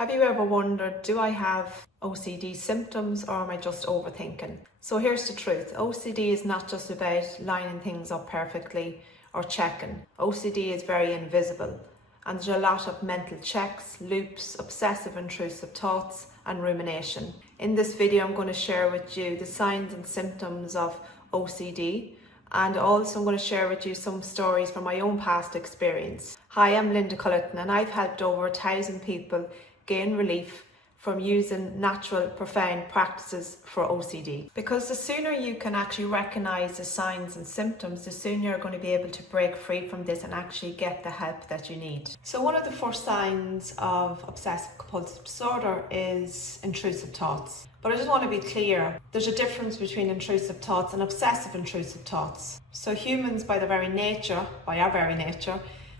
Have you ever wondered, do I have OCD symptoms or am I just overthinking? So here's the truth. OCD is not just about lining things up perfectly or checking. OCD is very invisible and there's a lot of mental checks, loops, obsessive intrusive thoughts and rumination. In this video I'm going to share with you the signs and symptoms of OCD, and also I'm going to share with you some stories from my own past experience. Hi, I'm Linda Culleton and I've helped over 1,000 people gain relief from using natural, profound practices for OCD. Because the sooner you can actually recognize the signs and symptoms, the sooner you're going to be able to break free from this and actually get the help that you need. So one of the first signs of obsessive compulsive disorder is intrusive thoughts. But I just want to be clear, there's a difference between intrusive thoughts and obsessive intrusive thoughts. So humans, by our very nature,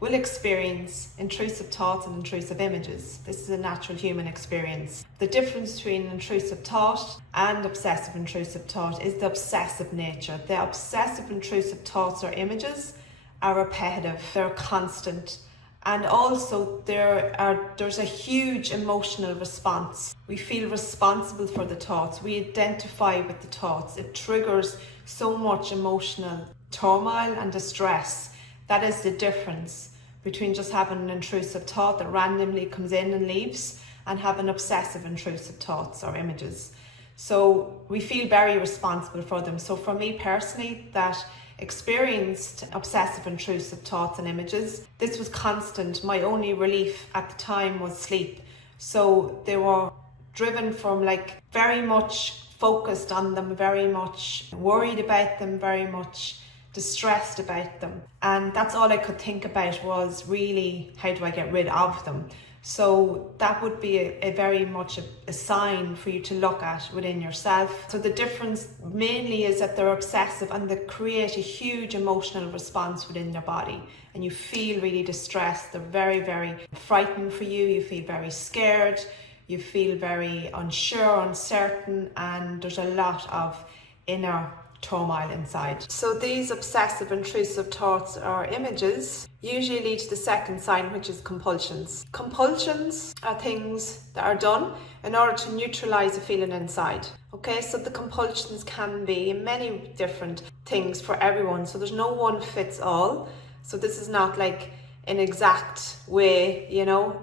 will experience intrusive thoughts and intrusive images. This is a natural human experience. The difference between intrusive thought and obsessive intrusive thought is the obsessive nature. The obsessive intrusive thoughts or images are repetitive, they're constant, and also there's a huge emotional response. We feel responsible for the thoughts. We identify with the thoughts. It triggers so much emotional turmoil and distress. That is the difference between just having an intrusive thought that randomly comes in and leaves and having obsessive intrusive thoughts or images. So we feel very responsible for them. So for me personally, that experienced obsessive intrusive thoughts and images, this was constant. My only relief at the time was sleep. So they were driven from very much focused on them, very much worried about them, very much distressed about them, and that's all I could think about was really, how do I get rid of them? So that would be a very much a sign for you to look at within yourself. So the difference mainly is that they're obsessive and they create a huge emotional response within your body, and you feel really distressed. They're very, very frightening for you. You feel very scared, you feel very unsure, uncertain, and there's a lot of inner turmoil inside. So these obsessive intrusive thoughts or images usually lead to the second sign, which is compulsions. Compulsions are things that are done in order to neutralize a feeling inside. Okay, so the compulsions can be many different things for everyone. So there's no one fits all. So this is not like an exact way,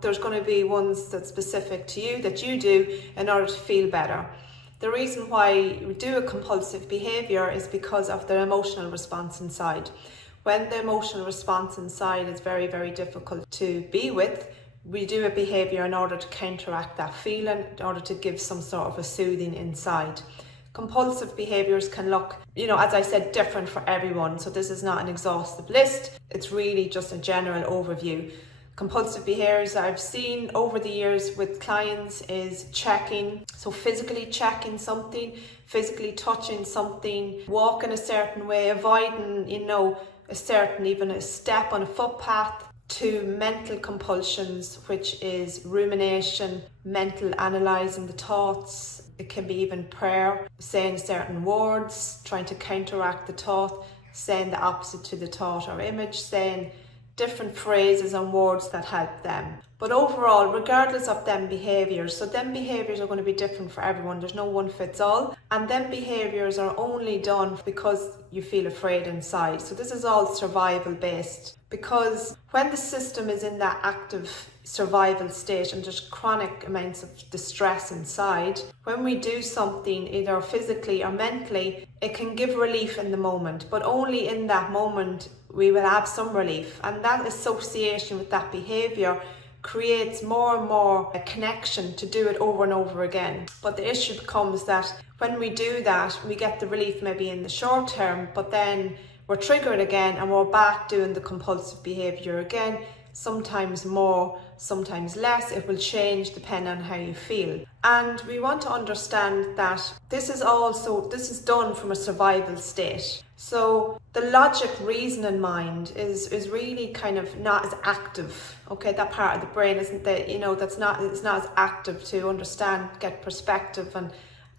there's going to be ones that's specific to you that you do in order to feel better. The reason why we do a compulsive behaviour is because of the emotional response inside. When the emotional response inside is very, very difficult to be with, we do a behaviour in order to counteract that feeling, in order to give some sort of a soothing inside. Compulsive behaviours can look, as I said, different for everyone. So this is not an exhaustive list. It's really just a general overview. Compulsive behaviours I've seen over the years with clients is checking, so physically checking something, physically touching something, walking a certain way, avoiding, even a step on a footpath, to mental compulsions, which is rumination, mental analysing the thoughts. It can be even prayer, saying certain words, trying to counteract the thought, saying the opposite to the thought or image, saying different phrases and words that help them. But overall, regardless of them behaviours, so them behaviours are going to be different for everyone. There's no one fits all, and them behaviours are only done because you feel afraid inside. So this is all survival based, because when the system is in that active survival state and there's chronic amounts of distress inside, when we do something either physically or mentally, it can give relief in the moment, but only in that moment we will have some relief, and that association with that behaviour creates more and more a connection to do it over and over again. But the issue becomes that when we do that, we get the relief maybe in the short term, but then we're triggered again and we're back doing the compulsive behaviour again, sometimes more, sometimes less. It will change depending on how you feel. And we want to understand that this is done from a survival state. So the logic reasoning mind is really kind of not as active. Okay, that part of the brain isn't it's not as active to understand, get perspective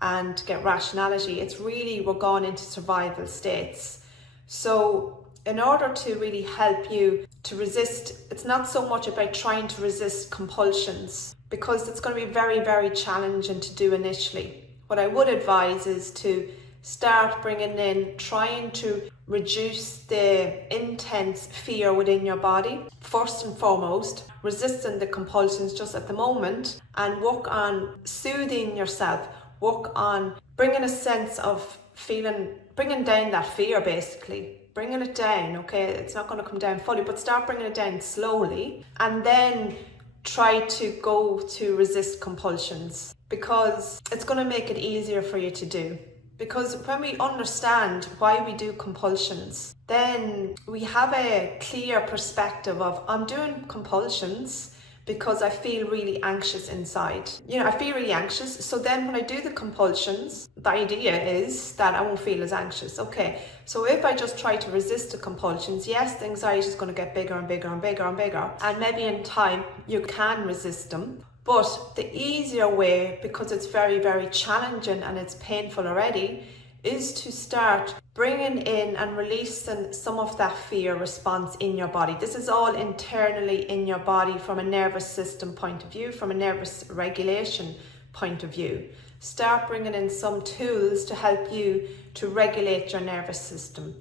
and get rationality. It's really, we're gone into survival states. So in order to really help you to resist, it's not so much about trying to resist compulsions, because it's going to be very, very challenging to do initially. What I would advise is to start bringing in, trying to reduce the intense fear within your body. First and foremost, resisting the compulsions just at the moment, and work on soothing yourself, work on bringing a sense of feeling, bringing down that fear basically. Bringing it down, okay? It's not going to come down fully, but start bringing it down slowly, and then try to go to resist compulsions, because it's going to make it easier for you to do. Because when we understand why we do compulsions, then we have a clear perspective of, I'm doing compulsions because I feel really anxious inside. I feel really anxious. So then when I do the compulsions, the idea is that I won't feel as anxious. Okay, so if I just try to resist the compulsions, yes, the anxiety is going to get bigger and bigger and bigger and bigger. And maybe in time you can resist them. But the easier way, because it's very, very challenging and it's painful already, is to start bringing in and releasing some of that fear response in your body. This is all internally in your body from a nervous system point of view, from a nervous regulation point of view. Start bringing in some tools to help you to regulate your nervous system.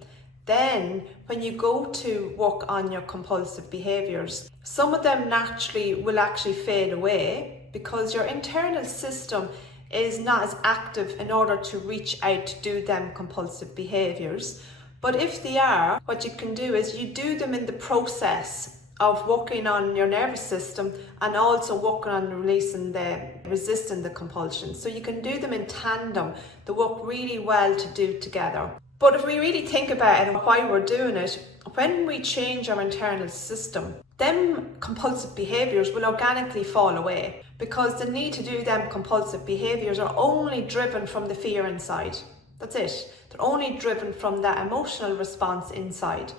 Then when you go to work on your compulsive behaviours, some of them naturally will actually fade away, because your internal system is not as active in order to reach out to do them compulsive behaviours. But if they are, what you can do is you do them in the process of working on your nervous system and also working on resisting the compulsion. So you can do them in tandem. They work really well to do together. But if we really think about it and why we're doing it, when we change our internal system, them compulsive behaviours will organically fall away, because the need to do them compulsive behaviours are only driven from the fear inside. That's it. They're only driven from that emotional response inside.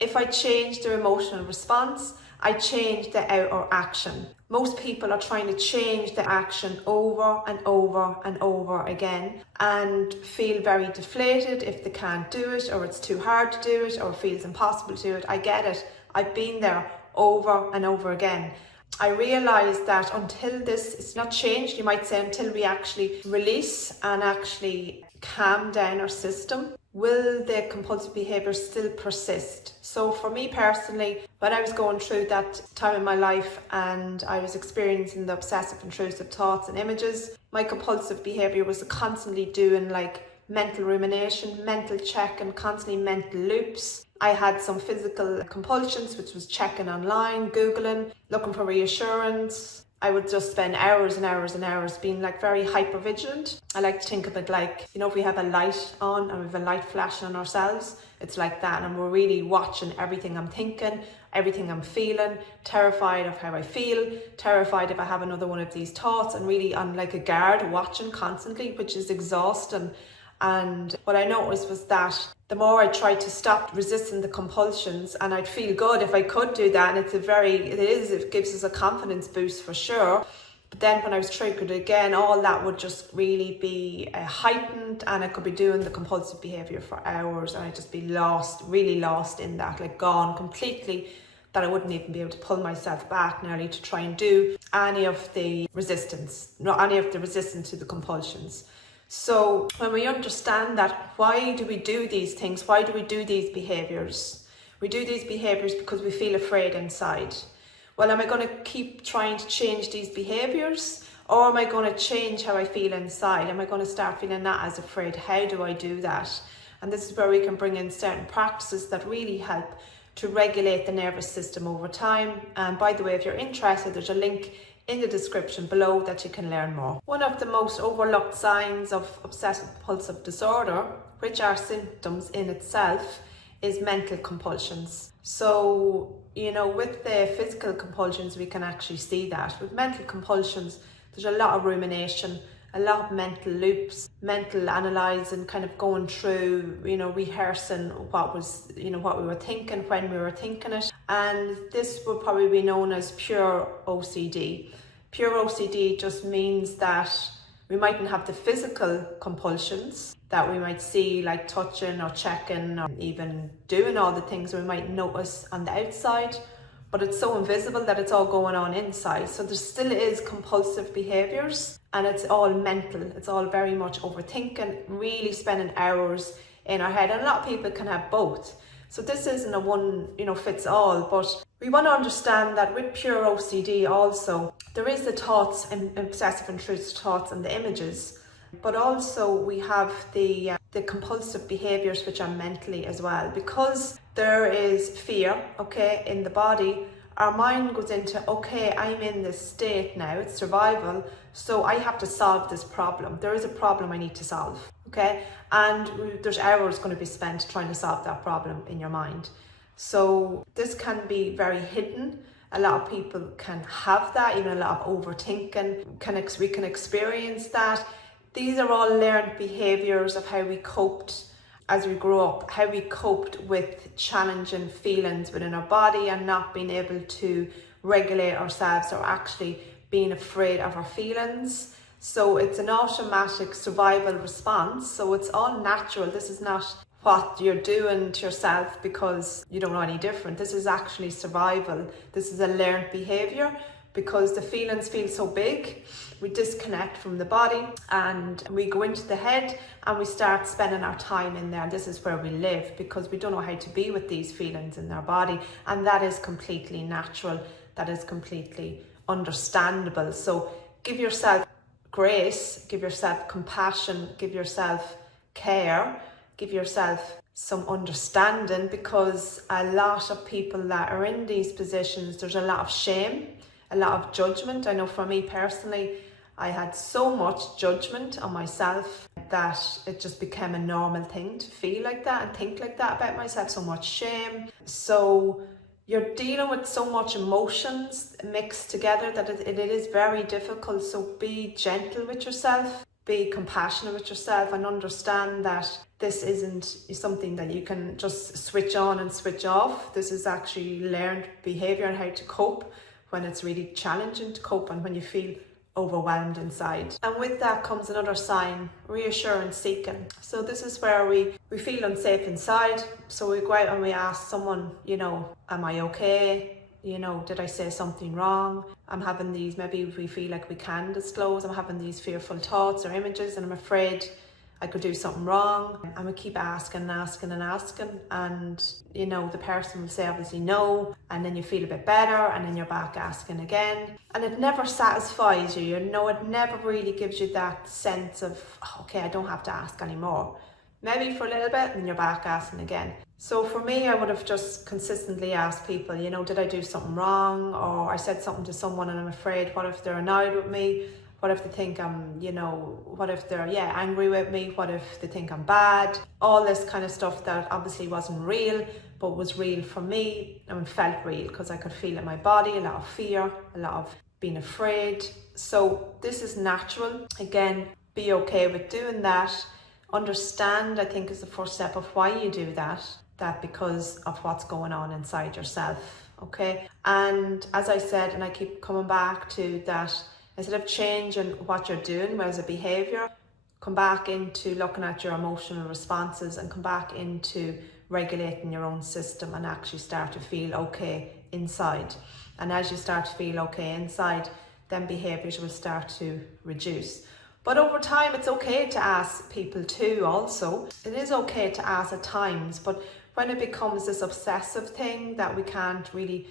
If I change their emotional response, I change the outer action. Most people are trying to change the action over and over and over again, and feel very deflated if they can't do it, or it's too hard to do it, or it feels impossible to do it. I get it. I've been there over and over again. I realise that until this is not changed, you might say, until we actually release and actually calm down our system, will the compulsive behaviour still persist? So for me personally, when I was going through that time in my life and I was experiencing the obsessive intrusive thoughts and images, my compulsive behaviour was constantly doing like mental rumination, mental check, and constantly mental loops. I had some physical compulsions, which was checking online, Googling, looking for reassurance. I would just spend hours and hours and hours being like very hyper vigilant. I like to think of it like, if we have a light on and we have a light flashing on ourselves, it's like that, and we're really watching everything I'm thinking, everything I'm feeling, terrified of how I feel, terrified if I have another one of these thoughts, and really on like a guard watching constantly, which is exhausting. And what I noticed was that the more I tried to stop resisting the compulsions, and I'd feel good if I could do that, and it gives us a confidence boost for sure. But then when I was triggered again, all that would just really be heightened, and I could be doing the compulsive behaviour for hours, and I'd just be lost, really lost in that, like gone completely, that I wouldn't even be able to pull myself back nearly to try and do any of the resistance to the compulsions. So when we understand that, why do we do these things? Why do we do these behaviours? We do these behaviours because we feel afraid inside. Well, am I going to keep trying to change these behaviours, or am I going to change how I feel inside? Am I going to start feeling not as afraid? How do I do that? And this is where we can bring in certain practices that really help to regulate the nervous system over time. And by the way, if you're interested, there's a link in the description below that you can learn more. One of the most overlooked signs of obsessive compulsive disorder, which are symptoms in itself, is mental compulsions. So, with the physical compulsions, we can actually see that. With mental compulsions, there's a lot of rumination, a lot of mental loops, mental analysing, kind of going through, rehearsing what we were thinking when we were thinking it. And this would probably be known as pure OCD. Pure OCD just means that We mightn't have the physical compulsions that we might see, like touching or checking or even doing all the things we might notice on the outside, but it's so invisible that it's all going on inside. So there still is compulsive behaviours, and it's all mental. It's all very much overthinking, really spending hours in our head. And a lot of people can have both. So this isn't a one, fits all, but we want to understand that with pure OCD also, there is the thoughts and obsessive intrusive thoughts and the images, but also we have the compulsive behaviors, which are mentally as well. Because there is fear, in the body, our mind goes into, I'm in this state now, it's survival, so I have to solve this problem. There is a problem I need to solve, and there's hours going to be spent trying to solve that problem in your mind. So this can be very hidden. A lot of people can have that, even a lot of overthinking, we can experience that. These are all learned behaviours of how we coped as we grew up, how we coped with challenging feelings within our body and not being able to regulate ourselves, or actually being afraid of our feelings. So it's an automatic survival response. So it's all natural. This is not what you're doing to yourself because you don't know any different. This is actually survival. This is a learned behaviour, because the feelings feel so big. We disconnect from the body and we go into the head and we start spending our time in there. And this is where we live, because we don't know how to be with these feelings in our body. And that is completely natural. That is completely understandable. So give yourself grace, give yourself compassion, give yourself care, give yourself some understanding, because a lot of people that are in these positions, there's a lot of shame, a lot of judgment. I know for me personally, I had so much judgment on myself that it just became a normal thing to feel like that and think like that about myself, so much shame. So you're dealing with so much emotions mixed together that it is very difficult. So be gentle with yourself, be compassionate with yourself, and understand that this isn't something that you can just switch on and switch off. This is actually learned behaviour and how to cope when it's really challenging to cope and when you feel overwhelmed inside. And with that comes another sign, reassurance seeking. So this is where we feel unsafe inside. So we go out and we ask someone, am I okay? Did I say something wrong? I'm having these, maybe we feel like we can disclose, I'm having these fearful thoughts or images and I'm afraid I could do something wrong. And we keep asking and asking and asking, and the person will say obviously no, and then you feel a bit better, and then you're back asking again, and it never satisfies you. It never really gives you that sense of I don't have to ask anymore. Maybe for a little bit, and then you're back asking again. So for me, I would have just consistently asked people, did I do something wrong? Or I said something to someone and I'm afraid, what if they're annoyed with me? What if they think I'm, what if they're, angry with me? What if they think I'm bad? All this kind of stuff that obviously wasn't real, but was real for me and felt real, because I could feel in my body a lot of fear, a lot of being afraid. So this is natural. Again, be okay with doing that. Understand, I think, is the first step of why you do that because of what's going on inside yourself, And as I said, and I keep coming back to that, instead of changing what you're doing as a behaviour, come back into looking at your emotional responses and come back into regulating your own system and actually start to feel okay inside. And as you start to feel okay inside, then behaviours will start to reduce. But over time, it's okay to ask people too also. It is okay to ask at times, but when it becomes this obsessive thing that we can't really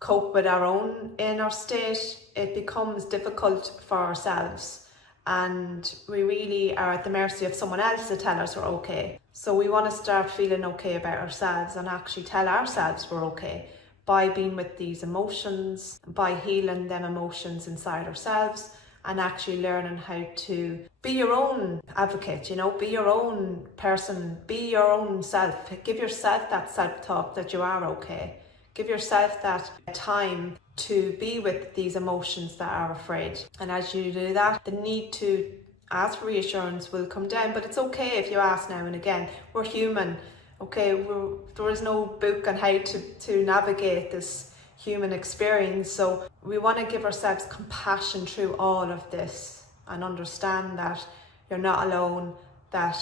cope with our own inner state, it becomes difficult for ourselves, and we really are at the mercy of someone else to tell us we're okay. So we want to start feeling okay about ourselves and actually tell ourselves we're okay by being with these emotions, by healing them emotions inside ourselves, and actually learning how to be your own advocate, be your own person, be your own self. Give yourself that self-talk that you are okay. Give yourself that time to be with these emotions that are afraid. And as you do that, the need to ask for reassurance will come down. But it's okay if you ask now and again. We're human, there is no book on how to navigate this human experience. So we want to give ourselves compassion through all of this. and understand that you're not alone, that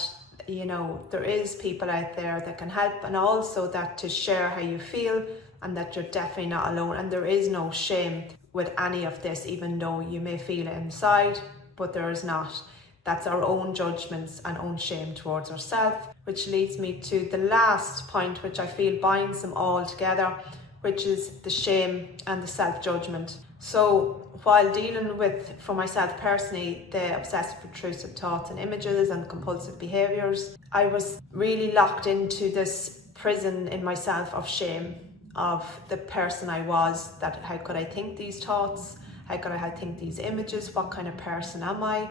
there is people out there that can help, and also that to share how you feel and that you're definitely not alone, and there is no shame with any of this, even though you may feel it inside, but there is not. That's our own judgments and own shame towards ourselves, which leads me to the last point, which I feel binds them all together, which is the shame and the self-judgment. So while dealing with, for myself personally, the obsessive intrusive thoughts and images and compulsive behaviours, I was really locked into this prison in myself of shame, of the person I was, that how could I think these thoughts, how could I think these images, what kind of person am I,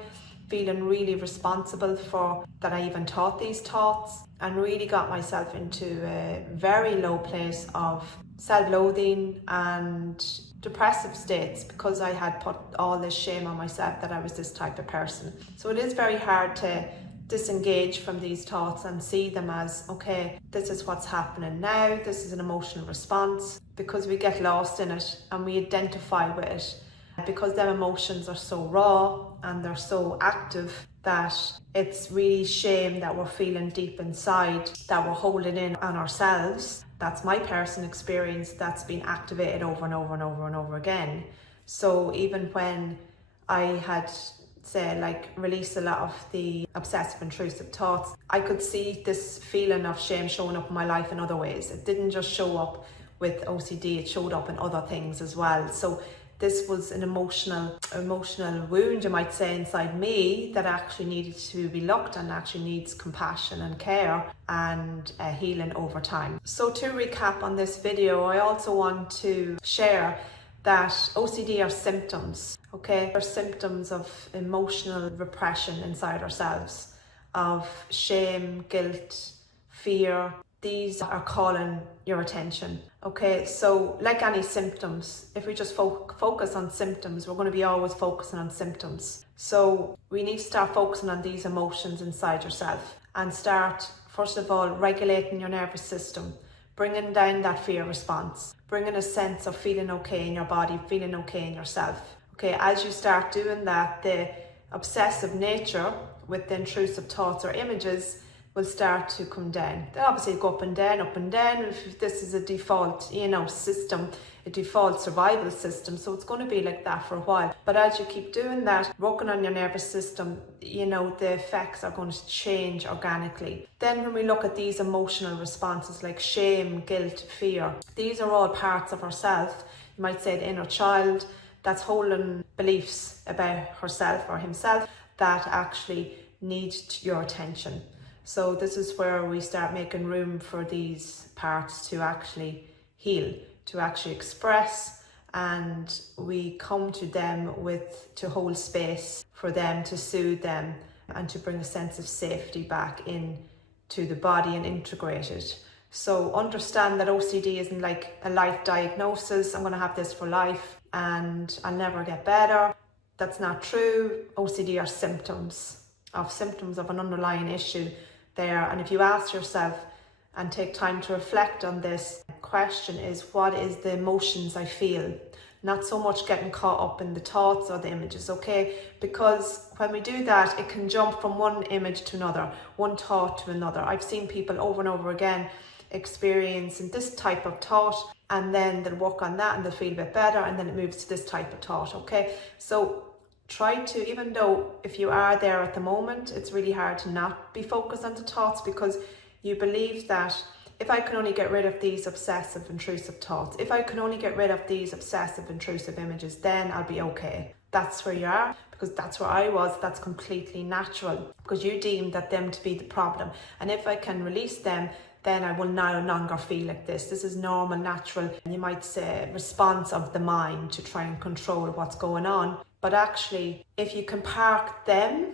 feeling really responsible for that I even thought these thoughts, and really got myself into a very low place of self-loathing and depressive states because I had put all this shame on myself that I was this type of person. So it is very hard to disengage from these thoughts and see them as, okay, this is what's happening now, this is an emotional response, because we get lost in it and we identify with it. Because them emotions are so raw and they're so active that it's really shame that we're feeling deep inside, that we're holding in on ourselves. That's my personal experience that's been activated over and over and over and over again. So even when I had, say, like released a lot of the obsessive intrusive thoughts, I could see this feeling of shame showing up in my life in other ways. It didn't just show up with OCD, it showed up in other things as well. So this was an emotional wound, you might say, inside me that actually needed to be looked and actually needs compassion and care and healing over time. So to recap on this video, I also want to share that OCD are symptoms, okay? They're symptoms of emotional repression inside ourselves, of shame, guilt, fear. These are calling your attention, okay? So like any symptoms, if we just focus on symptoms, we're going to be always focusing on symptoms. So we need to start focusing on these emotions inside yourself and start, first of all, regulating your nervous system, bringing down that fear response, bringing a sense of feeling okay in your body, feeling okay in yourself. Okay, as you start doing that, the obsessive nature with the intrusive thoughts or images will start to come down. They'll obviously go up and down, if this is a default, system, a default survival system, so it's going to be like that for a while. But as you keep doing that, working on your nervous system, the effects are going to change organically. Then when we look at these emotional responses like shame, guilt, fear, these are all parts of ourselves. You might say the inner child that's holding beliefs about herself or himself that actually need your attention. So this is where we start making room for these parts to actually heal, to actually express, and we come to them to hold space for them, to soothe them, and to bring a sense of safety back in to the body and integrate it. So understand that OCD isn't like a life diagnosis. I'm going to have this for life and I'll never get better. That's not true. OCD are symptoms of an underlying issue there. And if you ask yourself and take time to reflect on this, question is, what is the emotions I feel? Not so much getting caught up in the thoughts or the images, okay? Because when we do that, it can jump from one image to another, one thought to another. I've seen people over and over again experiencing this type of thought, and then they'll work on that and they'll feel a bit better, and then it moves to this type of thought, okay? So try to, even though if you are there at the moment, it's really hard to not be focused on the thoughts, because you believe that if I can only get rid of these obsessive intrusive thoughts, if I can only get rid of these obsessive intrusive images, then I'll be okay. That's where you are, because that's where I was. That's completely natural, because you deem that them to be the problem. And if I can release them, then I will no longer feel like this. This is normal, natural, you might say, response of the mind to try and control what's going on. But actually, if you can park them,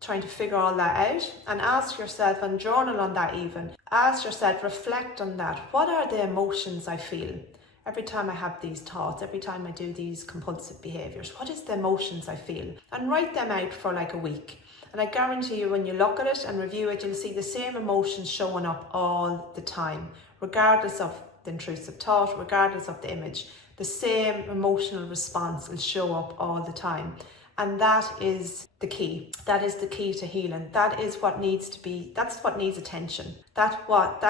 trying to figure all that out, and ask yourself, and journal on that even, ask yourself, reflect on that. What are the emotions I feel every time I have these thoughts, every time I do these compulsive behaviours? What is the emotions I feel? And write them out for like a week. And I guarantee you, when you look at it and review it, you'll see the same emotions showing up all the time, regardless of the intrusive thought, regardless of the image. The same emotional response will show up all the time. And that is the key. That is the key to healing. That is what needs to be, that's what needs attention. That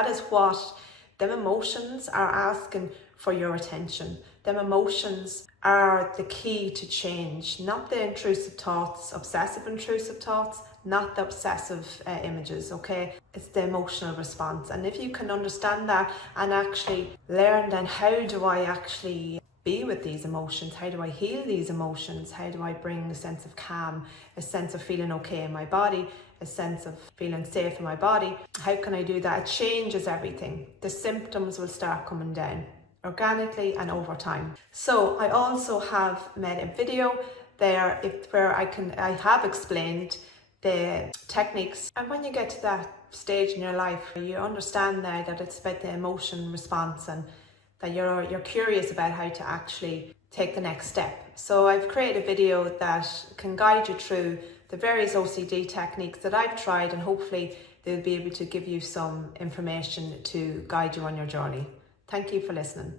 is what them emotions are asking for your attention. Them emotions are the key to change, not the intrusive thoughts, obsessive intrusive thoughts, not the obsessive images, okay? It's the emotional response. And if you can understand that and actually learn, then how do I actually be with these emotions? How do I heal these emotions? How do I bring a sense of calm, a sense of feeling okay in my body, a sense of feeling safe in my body? How can I do that? It changes everything. The symptoms will start coming down organically and over time. So I also have made a video there where I have explained the techniques, and when you get to that stage in your life where you understand now that it's about the emotion response and that you're curious about how to actually take the next step. So I've created a video that can guide you through the various OCD techniques that I've tried, and hopefully they'll be able to give you some information to guide you on your journey. Thank you for listening.